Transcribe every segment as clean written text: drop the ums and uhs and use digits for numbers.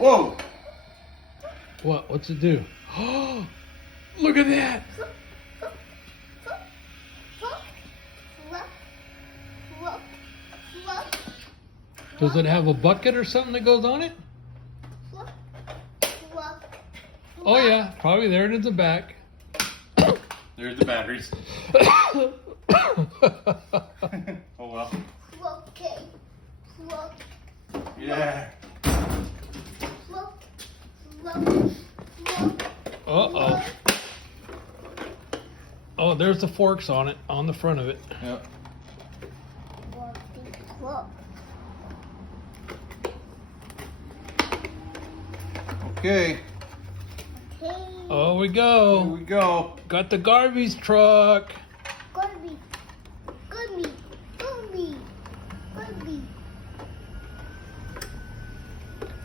Whoa! What? What's it do? Oh, look at that! Does it have a bucket or something that goes on it? Oh yeah, probably there it is in the back. There's the batteries. Oh well. Yeah. Uh-oh. Oh, there's the forks on it, on the front of it. Yep. Okay. Oh, we Here go. we go. Got the garbage truck.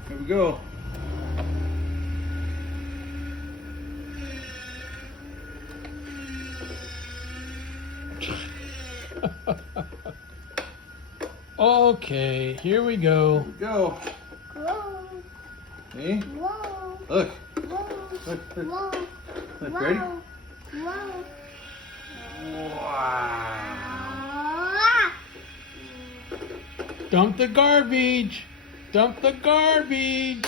Here we go. Okay, here we go. Here we go. See? Look. Look. Look. Look. Ready? Wow. Dump the garbage. Dump the garbage.